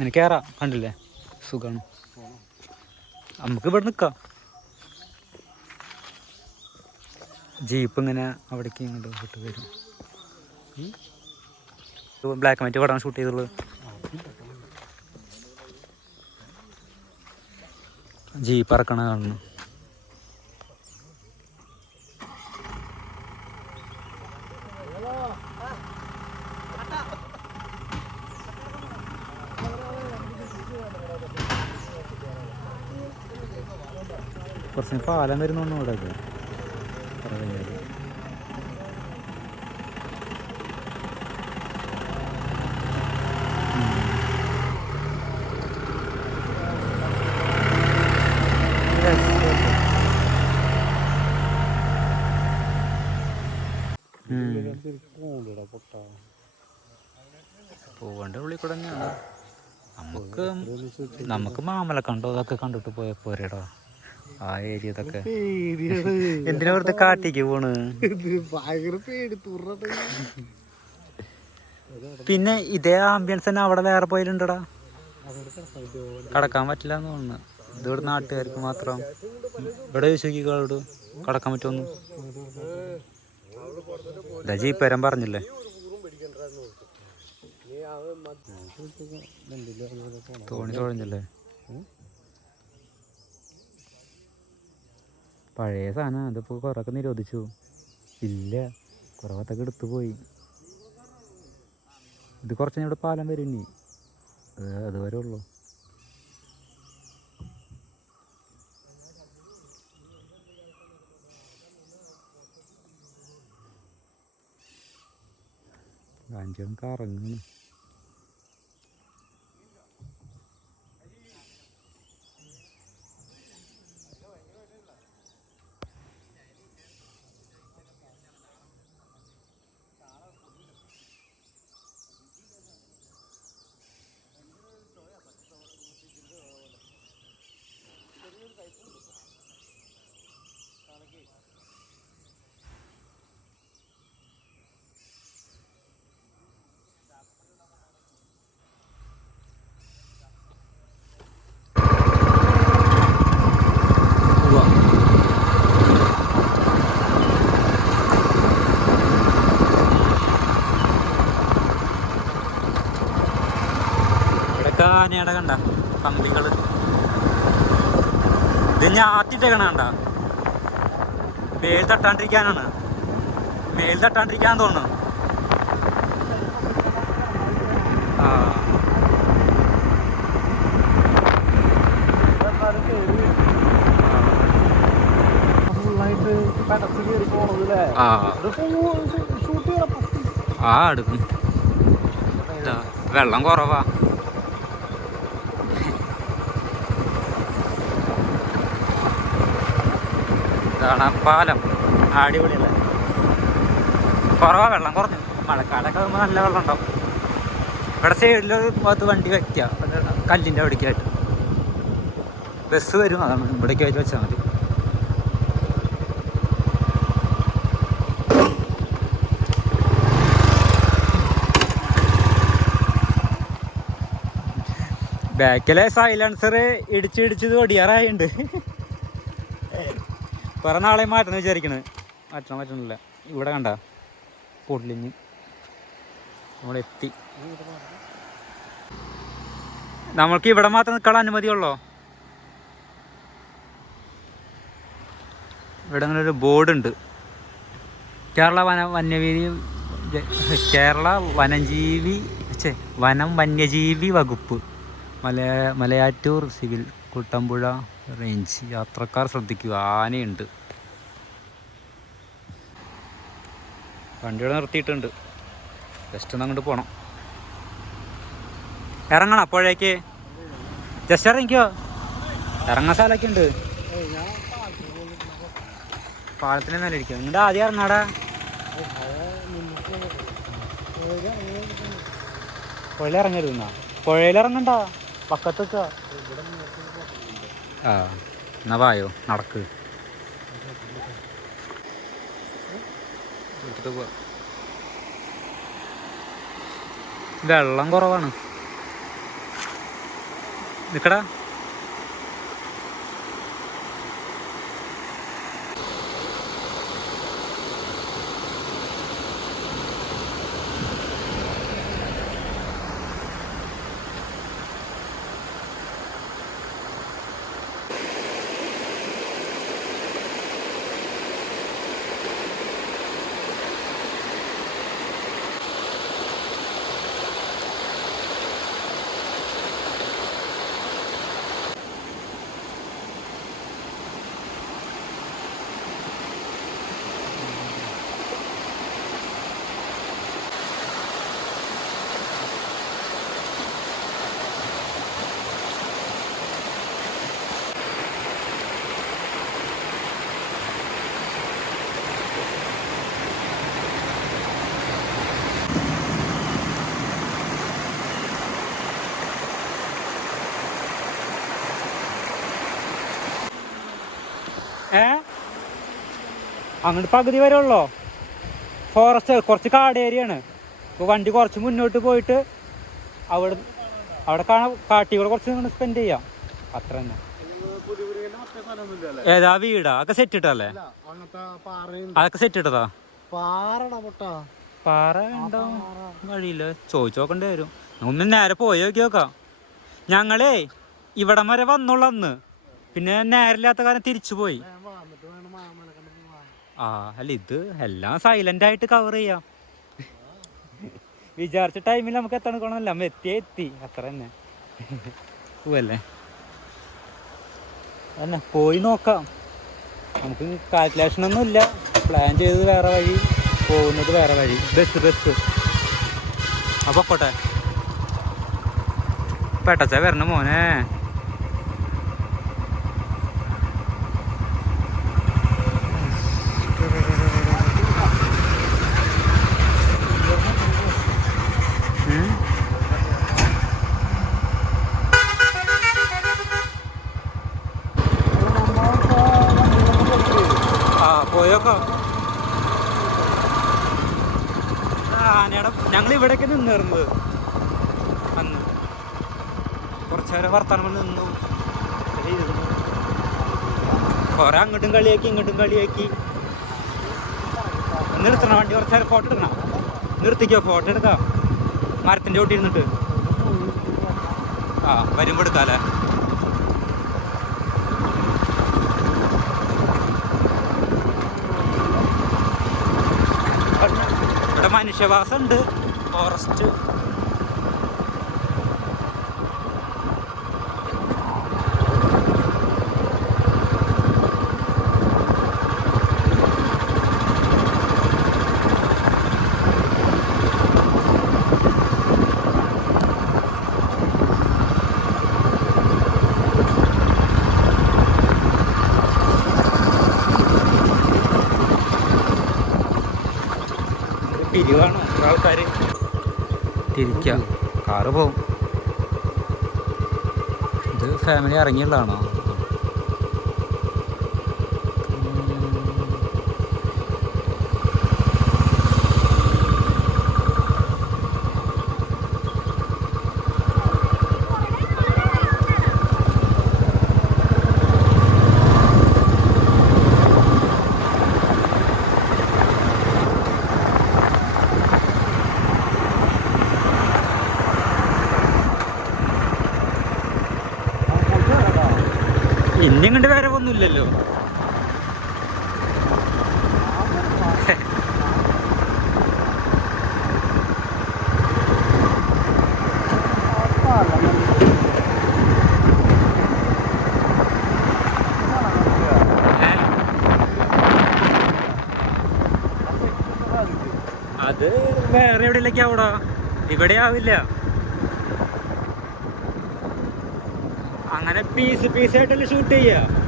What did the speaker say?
അങ്ങനെ കയറാം. കണ്ടില്ലേ, സുഖമാണ്. നമുക്ക് ഇവിടെ നിൽക്കാം. ജീപ്പ് ഇങ്ങനെ അവിടേക്ക് ഇങ്ങോട്ട് വിട്ട് വരും. ബ്ലാക്ക് ആൻഡ് വൈറ്റ് പടം ഷൂട്ട് ചെയ്തുള്ളത്. ജീപ്പ് ഇറക്കണ കാണുന്നു. കുറച്ച് പാലം വരുന്നു ഇവിടെ. പോവണ്ട ഉള്ളിൽ കൂടെ തന്നെയാണ്. നമുക്ക് മാമലക്കണ്ടോ അതൊക്കെ കണ്ടിട്ട് പോയ പോരേടാ. ആ ഏരിയ ഇതൊക്കെ എന്തിനാ വെറുതെ കാട്ടിക്ക് പോണ്. പിന്നെ ഇതേ ആംബിയൻസ് തന്നെ അവിടെ വേറെ പോയാലുണ്ടടാ. കടക്കാൻ പറ്റില്ല എന്ന് തോന്നുന്നു. ഇതിവിടെ നാട്ടുകാർക്ക് മാത്രം. ഇവിടെ ചോദിച്ചോളോട് കടക്കാൻ പറ്റുമെന്ന്. ഇതാ ജീപ്പ് വരാൻ പറഞ്ഞില്ലേ. തോണി തുഴഞ്ഞല്ലേ. പഴയ സാധനം അതിപ്പോൾ കുറേയൊക്കെ നിരോധിച്ചു. ഇല്ല, കുറേ ഭാഗത്തൊക്കെ എടുത്തു പോയി. ഇത് കുറച്ച് ഇവിടെ പാലം വരും ഇനി. അതുവരെ ഉള്ളൂ. കാഞ്ചം കറങ്ങുന്നു. ആനയുടെ കണ്ട കമ്പികള്. ഇത് ഞാത്തിട്ടേക്കണ കണ്ട. മേൽ തട്ടാണ്ടിരിക്കാനാണ്. മേൽ തട്ടാണ്ടിരിക്കാൻ തോന്നുന്നു. എടുക്കും. വെള്ളം കുറവാ. ഇതാണ് പാലം. അടിപൊളിയല്ലേ. കുറവാ, വെള്ളം കുറഞ്ഞു. മഴക്കാലമൊക്കെ ആകുമ്പോൾ നല്ല വെള്ളം ഉണ്ടാവും. ഇവിടെ സൈഡിലൊരു ഭാഗത്ത് വണ്ടി വയ്ക്കുക, കല്ലിൻ്റെ അവിടേക്കായിട്ട്. ബസ് വരും, അതാണ് ഇവിടേക്ക് ആയിട്ട് വെച്ചാൽ മതി. ബാക്കിലെ സൈലൻസർ ഇടിച്ചിടിച്ചത് ഒടിയാറായുണ്ട്. കുറേ നാളെ മാറ്റണം വിചാരിക്കണത്. മാറ്റാൻ പറ്റണില്ല. ഇവിടെ കണ്ട പൊള്ളിഞ്ഞ് നമ്മളെത്തി. നമ്മൾക്ക് ഇവിടെ മാത്രം നിൽക്കാനുള്ള അനുമതിയുള്ളോ? ഇവിടെ അങ്ങനെ ഒരു ബോർഡുണ്ട്. കേരള വനം വന്യജീവി വകുപ്പ്, മലയാറ്റൂർ സിവിൽ, കുട്ടമ്പുഴ റേഞ്ച്. യാത്രക്കാർ ശ്രദ്ധിക്കുക, ആനയുണ്ട്. വണ്ടിയുടെ നിർത്തിയിട്ടുണ്ട്. ജസ്റ്റ് ഒന്ന് അങ്ങോട്ട് പോകണം. ഇറങ്ങണം അപ്പോഴേക്ക്. ജസ്റ്റ് ഇറങ്ങിക്കോ. ഇറങ്ങാൻ സ്ഥലമൊക്കെ ഉണ്ട്. പാലത്തിന് മേലെ ഇരിക്കും. എന്നിട്ട് ആദ്യം ഇറങ്ങാടാ. പുഴയിൽ ഇറങ്ങരുതെന്നാ. പുഴയിൽ ഇറങ്ങണ്ട, പക്കത്തൊക്കെ. എന്നാ വായോ, നടക്ക്. വെള്ളം കുറവാണ്. നിക്കടാ. അങ്ങോട്ട് പകുതി വരെ ഉള്ളോ? ഫോറസ്റ്റ് കുറച്ച് കാട് ഏരിയയാണ്. ഇപ്പോൾ വണ്ടി കുറച്ച് മുന്നോട്ട് പോയിട്ട് അവിടെ കാണാൻ കാട്ടികൾ കുറച്ച് നിങ്ങൾ സ്പെൻഡ് ചെയ്യാം, അത്ര തന്നെ. ഏതാ വീടാ? അതൊക്കെ സെറ്റ് ഇട്ടല്ലേ? അതൊക്കെ സെറ്റ് ഇട്ടതാ? പാറ ഉണ്ടോ വഴിയില്ല, ചോദിച്ചു നോക്കേണ്ടി വരും. ഒന്ന് നേരെ പോയി നോക്കി നോക്കാം. ഞങ്ങളേ ഇവിടം വരെ വന്നോളൂ അന്ന്, പിന്നെ നേരില്ലാത്ത കാര്യം തിരിച്ചു പോയി. ആ അല്ല, ഇത് എല്ലാം സൈലന്റ് ആയിട്ട് കവർ ചെയ്യാം. വിചാരിച്ച ടൈമിൽ നമുക്ക് എത്തണക്കണമല്ല, നമ്മൾ എത്തി അത്ര തന്നെ. പോവല്ലേ തന്നെ, പോയി നോക്കാം. നമുക്ക് കാൽക്കുലേഷൻ ഒന്നും ഇല്ല. പ്ലാൻ ചെയ്തത് വേറെ വഴി, പോകുന്നത് വേറെ വഴി. ബസ് അപ്പോൾ പോട്ടെ. പെട്ടച്ച വരണം മോനെ. പോയോക്കോ. ആനയുടെ ഞങ്ങൾ ഇവിടെയൊക്കെ നിന്നിരുന്നത് അന്ന്. കുറച്ചു നേരം വർത്തമാനം നിന്നു. കുറെ അങ്ങോട്ടും കളിയാക്കി ഇങ്ങോട്ടും കളിയാക്കി. നിർത്തണം വണ്ടി, കുറച്ചു നേരം ഫോട്ടോ എടുക്കണം. നിർത്തിക്കോ, ഫോട്ടോ എടുക്കാം. മരത്തിൻ്റെ ചോട്ടി ഇരുന്നിട്ട് വരുമ്പോൾ എടുക്കാല്ലേ. ഇവിടെ മനുഷ്യവാസം ഉണ്ട്, ഫോറസ്റ്റ്. തിരിവാണ് ആൾക്കാർ തിരിക്കാം, കാറ് പോവും. ഇത് ഫാമിലി ഇറങ്ങിയുള്ളതാണോ? ഇനിയും കണ്ട് വേറെ ഒന്നുമില്ലല്ലോ. അത് വേറെ എവിടെയൊക്കെ ആവൂടാ, ഇവിടെ ആവില്ല. അങ്ങനെ പീസ് ആയിട്ടല്ലേ ഷൂട്ട് ചെയ്യുക.